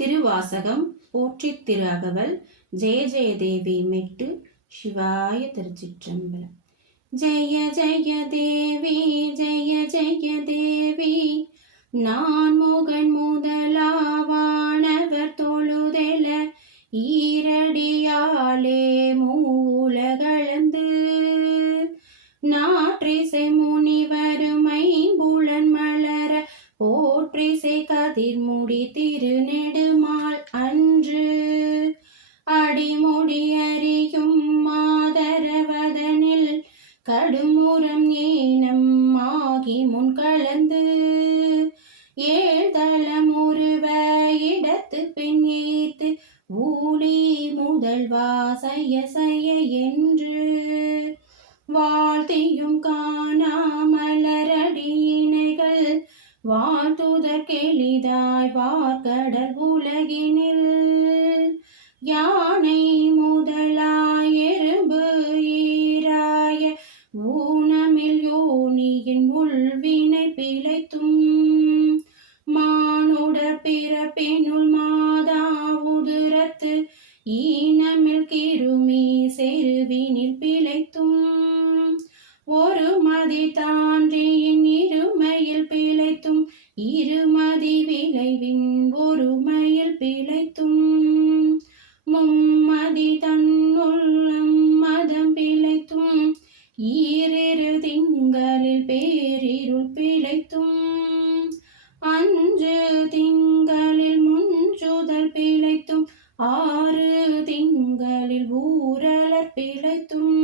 திருவாசகம் போற்றி திரு அகவல் ஜெய ஜெயதேவி மெட்டு சிவாய திருச்சிற்றம்பலம். ஜெய ஜெய தேவி ஜெய ஜெய தேவி நான் முகன் முதலாவானவர் தொழுதெல ஈரடியாலே மூலகளந்து நாற்றிசை முனிவருமை புலன் மலர போற்றிசை கதிர்முடி திருநெடுமால் அன்று அடிமுடி அறியும் மாதரவதனில் கடுமுறம் ஏனம் ஆகி முன் கலந்து ஏழ்தளமுருவ இடத்து பெண் ஏத்து ஊழி முதல்வா செய்ய செய்ய என்று வாழ்த்தியும் காணா மலரடியினைகள் வாழ்த்துதற்கெளிதாய் வார்கடல் உலகினில் யானை முதலாய் எறும்பு ஈராய ஊனமில் யோனியின் உள்வினை பிழைத்தும் மானுடர் பிறப்பினுள் மாதா உதுரத்து ஈனமில் கிருமி செருவினில் பிழைத்தும் ஒரு மதி தான்றியின் இருமையில் பிழைத்தும் இருமதி விளைவின் ஒருமையில் பிழைத்தும் மும்மதி தன்னுள்ளம் மதம் பிழைத்தும் ஈரிரு திங்களில் பேரிருள் பிழைத்தும் அஞ்சு திங்களில் முஞ்சுதல் பிழைத்தும் ஆறு திங்களில் ஊரலர் பிழைத்தும்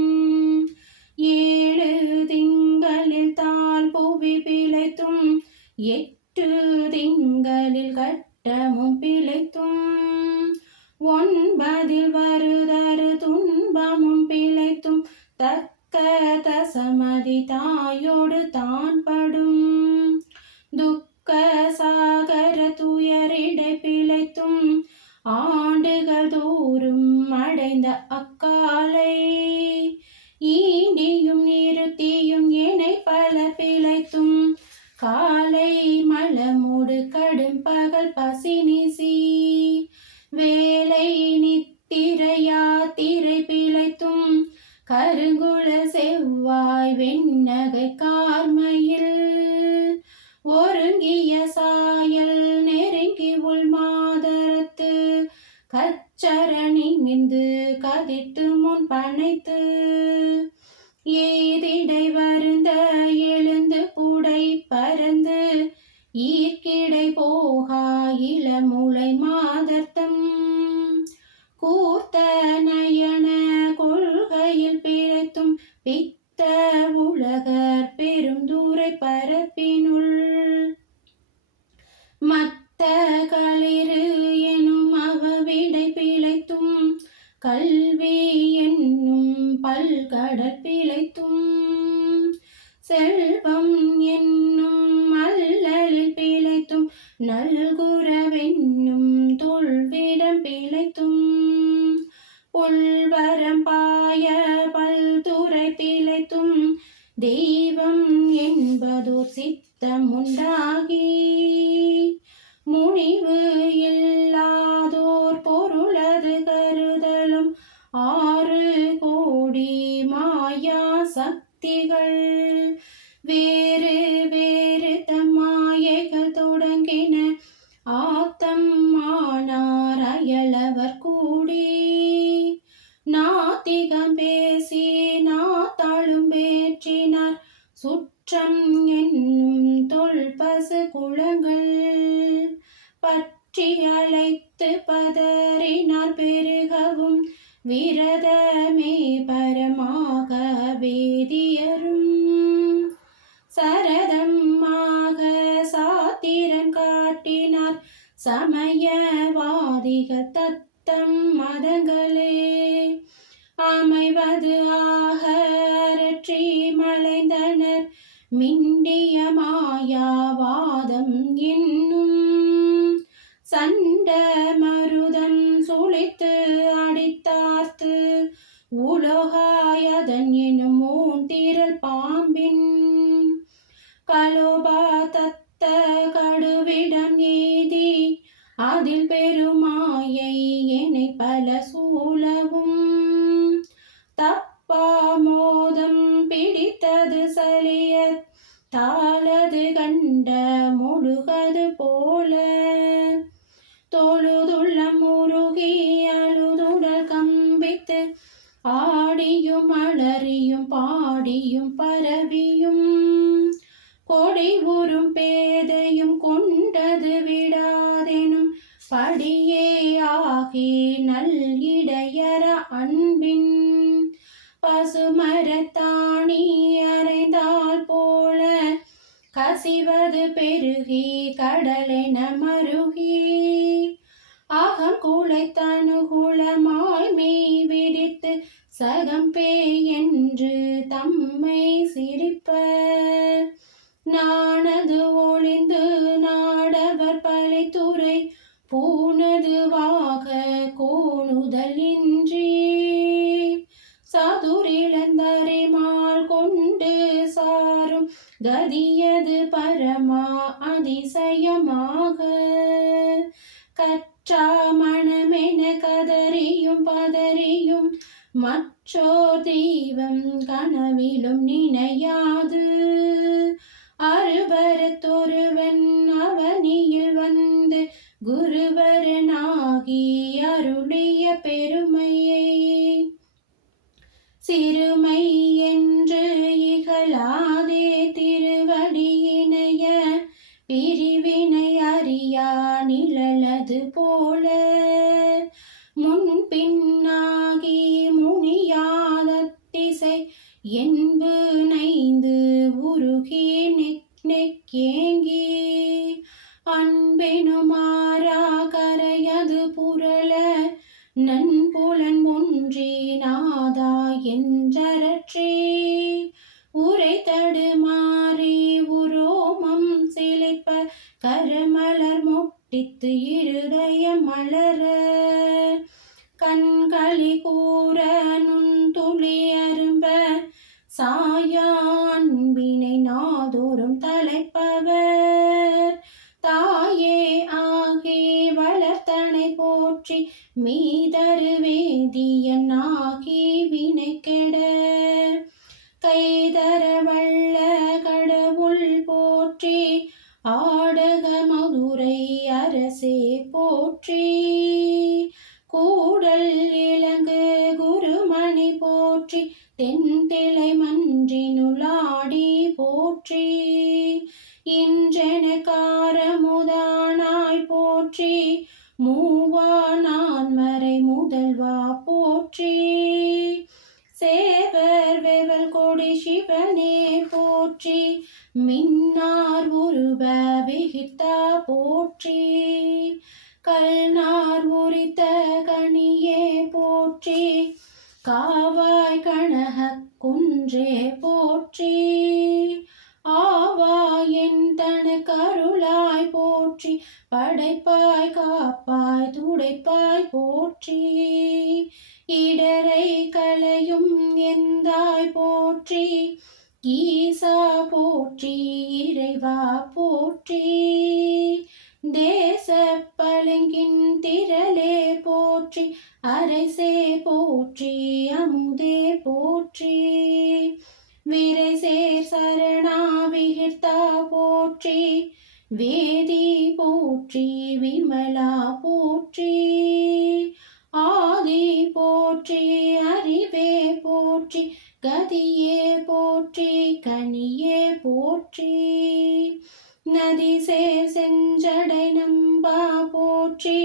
ஏழு திங்களில் தாழ் புவி பிழைத்தும் எட்டு திங்களில் கட்டமும் பிழைத்தும் ஒன்பதில் வருதரு துன்பமும் பிழைத்தும் தக்க தசமதி தாயோடு தான் படும் துக்க சாகர துயரிடை பிழைத்தும் ஆண்டுகள் தோறும் அடைந்த அக்காலை ஈண்டியும் நிறுத்தியும் எனை பல பிழைத்தும் காலை மலமோடு கடும் பகல் பசினிசி வேலை நித்திரையா திரை பிழைத்தும் கருங்குள செவ்வாய் வெண்ணகை கார்மையில் ஒருங்கிய சாயல் நெருங்கி உள் மாதரத்து கச்சரணி மிந்து கதித்து முன் பனைத்து ஏதிடை வருந்த எழுந்து புடை பறந்து ஈர்க்கிடை போகா இளமுலை மாதர்த்தம் கூர்த்த நயன கொள்கையில் பிழைத்தும் பித்த உலகர் பெருந்துரை பரப்பினுள் மத்த களிறு எனும் அவவிடை பிழைத்தும் கல்வி என்னும் பல்கடல் பிழைத்தும் செல்வம் என்னும் அல்லலில் பிழைத்தும் நல்குரவென்னும் தொல்விடம் பிழைத்தும் புல்வரம் பாய பல்துறை பிழைத்தும் தெய்வம் என்பதோர் சித்தம் உண்டாகி முனிவு இல்லாதோர் பொருளது கருதலும் ஆறு கோடி மாயா சக்திகள் வேறு வேறு தம்மாயைகள் தொடங்கின ஆத்தம் ஆனார் அயலவர் கூடி நாத்திகம் பேசி நாத்தாளும் பேற்றினார் சுற்றம் என்னும் தொல்பசு குளங்கள் பற்றி அழைத்து பதறினார் பெருகவும் விரதமே பரமாக வேதியரும் சரதமாக சாத்திரன் காட்டினார் சமயவாதிகள் தத்தம் மதங்களே அமைவது ஆக அரற்றி மலைந்தனர் மிண்டிய மாயாவாதம் என்னும் சண்ட மருதம் சுழித்து அடித்தார்த்து உலோகாயதன் எனும் மூந்திரல் பாம்பின் கலோபா தத்த கடுவிடம் ஏதி அதில் பெருமாயை என்னை பல சூழவும் தப்பா மோதம் பிடித்தது சலிய தாளது கண்ட முழுகது போல தொழுதுள்ளம் முருகி அழுதுடல் கம்பித்து ஆடியும் அலறியும் பாடியும் பரவியும் கொடி உறும் பேதையும் கொண்டது விடாதெனும் படியே ஆகி நல் இடையற அன்பின் பசுமரத்தாணி அறைந்தால் போல கசிவது பெருகி கடலென மருகி அகம் குலைத்தனுகுலமாய் மெய் விடித்து சகம்பே என்று தம்மை சிரிப்பர் நானது ஒளிந்து நாடவர் பழித்துறை பூனதுவாக கோணுதல் இன்றி சதுரிழந்தறிமால் கொண்டு சாரும் கதியது பரமா அதிசயமாக கற்றா மனமென கதறியும் பதறியும் மற்றோர் தெய்வம் கனவிலும் நினையாது அருவரத்தொருவன் அவனியில் வந்து குருவரனாகி அருளிய பெருமையை சிறுமை என்று இகழாதே திருவடியினைய பிரிவினை அறியா நிழலது போல முன்பின்னாகி முனியாத திசை என்பு நைந்து உருகி நெக்கேங்கி அன்பெனுமாறா கரையது புரள நன்புலன் ஒன்றி நாதா என்றரற்றே உரை தடுமாறி உரோமம் சிலைப்ப கரமலர் முட்டித்து இருதய மலர கண்களி கூற நுண்துளி அரும்ப சாயா அன்பினை நாதோறும் தலைப்பவர் தாயே ஆகி வளர்த்தனை போற்றி மீதரு வேதியனாகி வினை கெட கைதர வல்ல கடவுள் போற்றி ஆடக மதுரை அரசே போற்றி கூடல் இலங்கு குருமணி போற்றி தென்திளை மன்றினுளாடி போற்றி இன்றென காரமுதானாய் போற்றி மூவா நான்மறை முதல்வா போற்றி சேவர் வெவல் கொடி சிவனே போற்றி மின்னார் உருவ விகிதா போற்றி கல்நார் உரித்த கனியே போற்றி காவாய் கனக குன்றே போற்றி ஆவாய் என் தன கருளாய் போற்றி படைப்பாய் காப்பாய் துடைப்பாய் போற்றி இடரை களையும் எந்தாய் போற்றி ஈசா போற்றி இறைவா போற்றி தேச பலங்கின் திரளே போற்றி அரசே போற்றி அமுதே போற்றி விரைசேர் சரணா விகிர்த்தா போற்றி வேதி போற்றி விமலா போற்றி ஆதி போற்றி அறிவே போற்றி கதியே போற்றி கனியே போற்றி நதி சேர் செஞ்சடை நம்பா போற்றி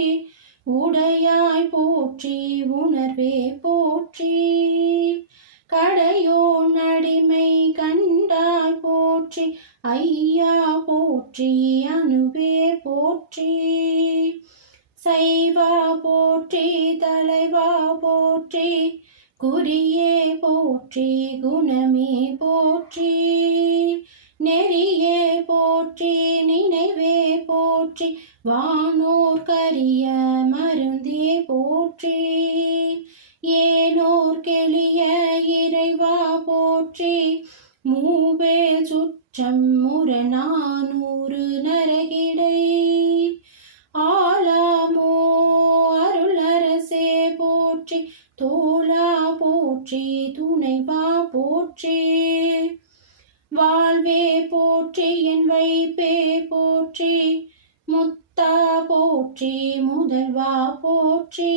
உடையாய் போற்றி உணர்வே போற்றி கடையோன் அடிமை கண்டாய் போற்றி ஐயா போற்றி அணுவே போற்றி சைவா போற்றி தலைவா போற்றி குறியே போற்றி குணமே போற்றி நெறியே போற்றி நினைவே போற்றி வானோர் கரிய மருந்தே போற்றி ஏனோர் கெளிய இறைவா போற்றி மூவே சுற்றம் முரணானூறு நரகிடை ஆலா போற்றி தோளா போற்றி துணைவா போற்றி வாழ்வே போற்றி என் வைப்பே போற்றி முத்தா போற்றி முதல்வா போற்றி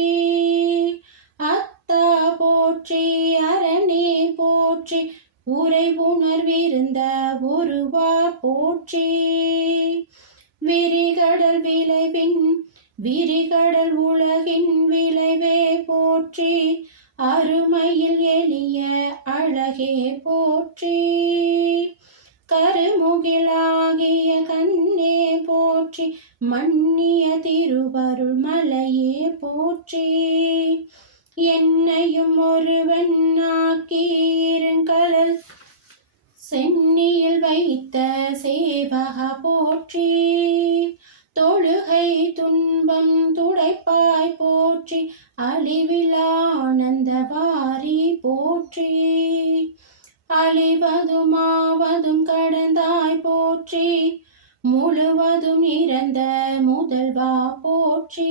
அத்தா போற்றி அரணே போற்றி உரை உணர்விருந்த ஒருவா போற்றி விரிகடல் விளைவின் விரிகடல் உலகின் விளைவே போற்றி அருமையில் எளிய அழகே போற்றி கருமுகிலாகிய கண்ணே போற்றி மன்னிய திருவருள் மலையே போற்றி என்னையும் ஒருவன் ஆக்கியிருங்கடல் சென்னியில் வைத்த சேவகா போற்றி தொழுகை துன்பம் துடைப்பாய் போற்றி அழிவிலா ஆனந்தவாரி போற்றி அழிவதும் ஆவதும் கடந்தாய் போற்றி முழுவதும் இறந்த முதல்வா போற்றி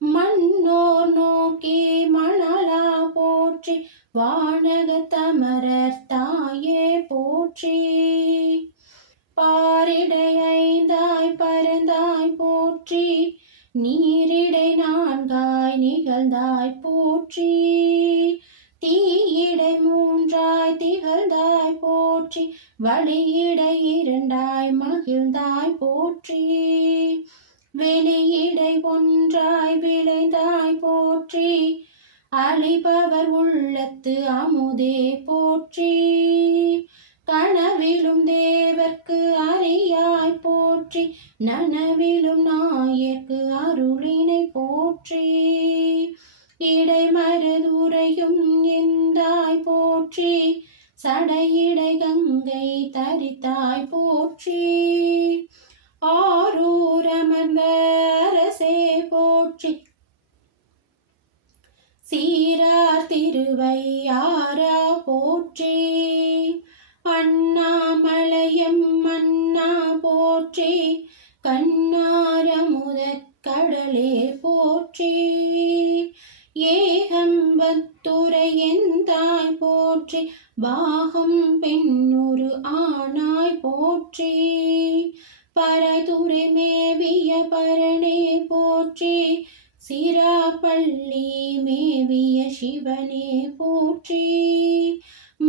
மன்னோர் நோக்கி மணலா போற்றி வானகத்தமரர் தாயே போற்றி பாரிடை ஐந்தாய் பரந்தாய் போற்றி நீரிடை நான்காய் நிகழ்ந்தாய் போற்றி தீயிடை மூன்றாய் திகழ்ந்தாய் போற்றி வழியிடை இரண்டாய் மகிழ்ந்தாய் போற்றி வெளியிடை ஒன்றாய் விளைந்தாய் போற்றி அழிப்பவர் உள்ளத்து அமுதே போற்றி கனவிலும் தேவர்க்கு அறியாய் போற்றி நனவிலும் நாயர்க்கு அருளினை போற்றி இடைமருதுரையும் எந்தாய் போற்றி சடையிடை கங்கை தரித்தாய் போற்றி ஆரூரமர்ந்த அரசே போற்றி சீரார் திருவையாரா போற்றி அண்ணாமலையம் மன்னா போற்றி கண்ணாரமுதற் கடலே போற்றி ஏகம்பத்துரை எந்தாய் போற்றி பாகம் பெண்ணுரு ஆனாய் போற்றி பரதுரை மேவிய பரணே போற்றி சிராப்பள்ளி மேவிய சிவனே போற்றி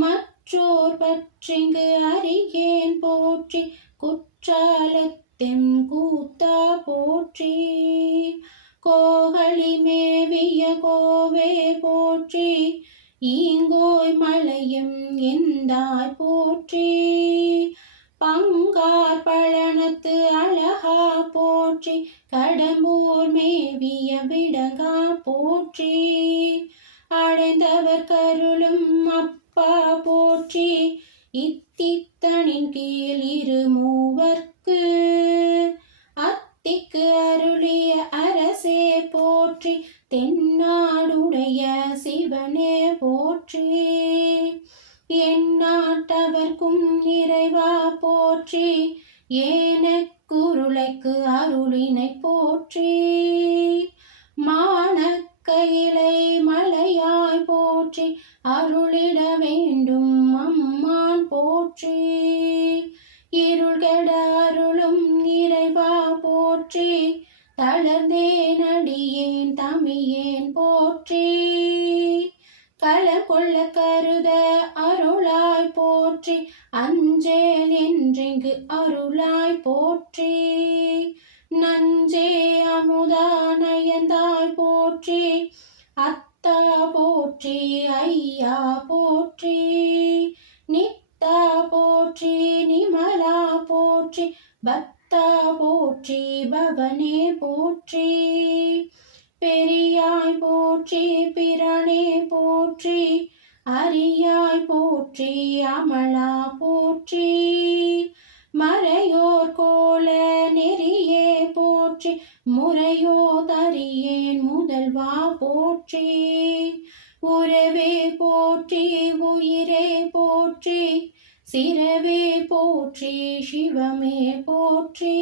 மற்றோர் பற்றிங்கு அறியேன் போற்றி குற்றாலத்தெம் கூத்தா போற்றி கோகலி மேவிய கோவே போற்றி ஈங்கோய் மலையும் எந்தாய் போற்றி பங்கார் பழனத்து அழகா போற்றி கடம்பூர் மேவிய விடங்கா போற்றி அடைந்தவர் கருளும் அப்பா போற்றி இத்தித்தனின் கீழ் இரு மூவர்க்கு அத்திக்கு அருளிய அரசே போற்றி தென்னாடுடைய சிவனே போற்றி எந்நாட்டவர்க்கும் இறைவா போற்றி ஏனக்குருளைக்கு அருளினை போற்றி மானக்கையிலை மலையாய் போற்றி அருளிட வேண்டும் அம்மான் போற்றி இருள்கெட அருளும் இறைவா போற்றி தளர்ந்தேன் அடியேன் தமியேன் போற்றி களர் கொள்ள கருத அருளாய் போற்றி அஞ்சேல் என்றெங்கு அருளாய் போற்றி நஞ்சே அமுதா நயந்தாய் போற்றி அத்தா போற்றி ஐயா போற்றி நித்தா போற்றி நிமலா போற்றி பக்தா போற்றி பவனே போற்றி பெரியாய் போற்றி பிரணே போற்றி அரியாய் போற்றி அமலா போற்றி மறையோர் கோல நெறியே போற்றி முறையோ தரியேன் முதல்வா போற்றி உறவே போற்றி உயிரே போற்றி சிரவே போற்றி சிவமே போற்றி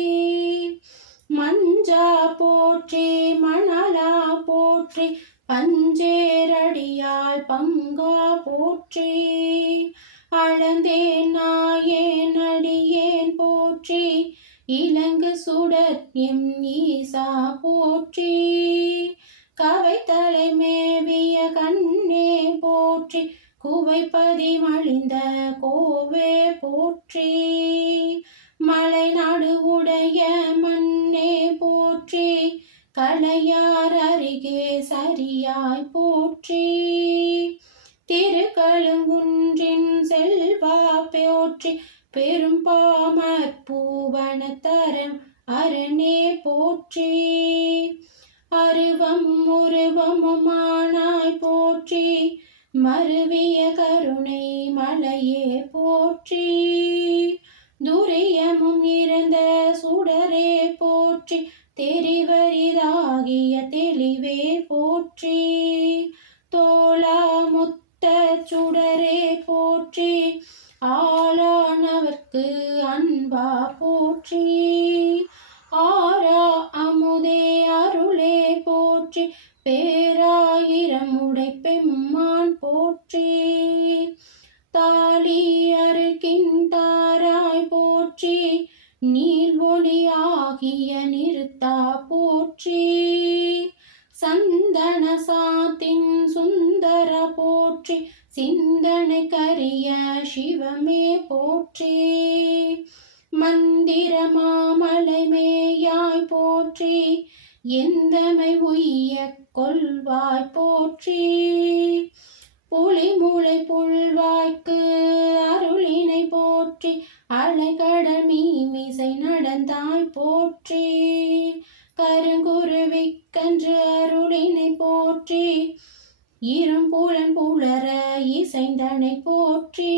மஞ்சா போற்றி மணலா போற்றி பஞ்சேரடியால் பங்கா போற்றி. அளந்தேன் நாயேன் அடியேன் போற்றி. இலங்கு சுடர் எம் ஈசா போற்றி. கவைத்தலை மேவிய கண்ணே போற்றி. குவைப்பதி மலிந்த கோவே போற்றி. மலைநாடு உடைய மண்ணே போற்றி. கலையார் அருகே சரியாய் போற்றி. திருக்கழுங்குன்றின் செல்வா போற்றி. பெரும் பாமர் பூவனத்தரம் அரணே போற்றி. அருவமும் உருவமுமானாய் போற்றி. மருவிய கருணை மலையே போற்றி. துரியமும் இறந்த சுடரே போற்றி. தெரிவரிதாகிய தெளிவே போற்றி. தோளா முத்த சுடரே போற்றி. ஆளானவர்க்கு அன்பா போற்றி. ஆரா அமுதே அருளே போற்றி. பேராயிரம் உடை பெம்மான் போற்றி. தாலி அருகின்றாராய் போற்றி. நீள் ஒளியாகிய நிறுத்தா போற்றி. சந்தன சாத்தின் சுந்தர போற்றி. சிந்தனை கரிய சிவமே போற்றி. மந்திர மாமலை மேயாய் போற்றி. எந்தமை உய்ய கொள்வாய் போற்றி. புலிமுளை புல்வாய்க்கு அருளினை போற்றி. அலைகடல் மீமிசை நடந்தாய் போற்றி. கருங்குருவிக்கன்று அருளினை போற்றி. இரும்புலன் புலர இசைந்தனை போற்றி.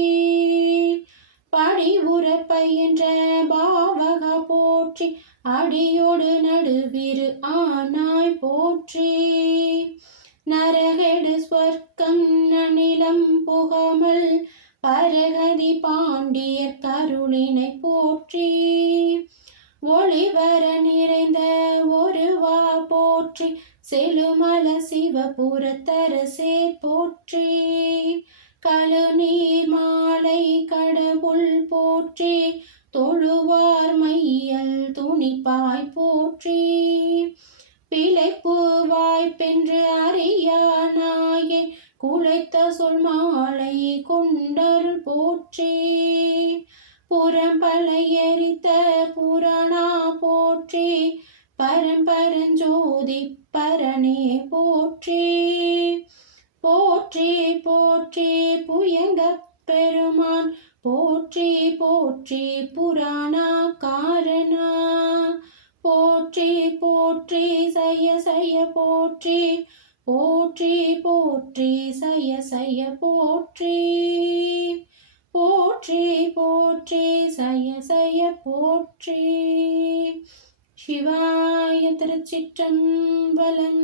படிவுற பயின்ற பாவகா போற்றி. அடியோடு நடுவிரு ஆனாய் போற்றி. நரகெடு ஸ்வர்க்கம் நனிலம் புகாமல் பரகதி பாண்டியர் கருளினை போற்றி. ஒளிவர நிறைந்த ஒருவா போற்றி. செழுமல சிவபுரத்தரசே போற்றி. கழுநீர் மாலை கடவுள் போற்றி. தொழுவார் மையல் துணிப்பாய் போற்றி. பிழைப்பு வாய்ப்பென்று அறியானாயே குலைத்த சொல் மாலை கொண்டருள் போற்றி. புறம்பலை எரித்த புராணா போற்றி. பரம்பரஞ்சோதி பரனே போற்றி. போற்றி போற்றி புயங்க பெருமான் போற்றி. போற்றி புராணா காரணா போற்றி. போற்றி சய சய போற்றி. போற்றி போற்றி சய சய போற்றி. போற்றி போற்றி சய சய போற்றி. சிவாய திருச்சிற்றம்பலம்.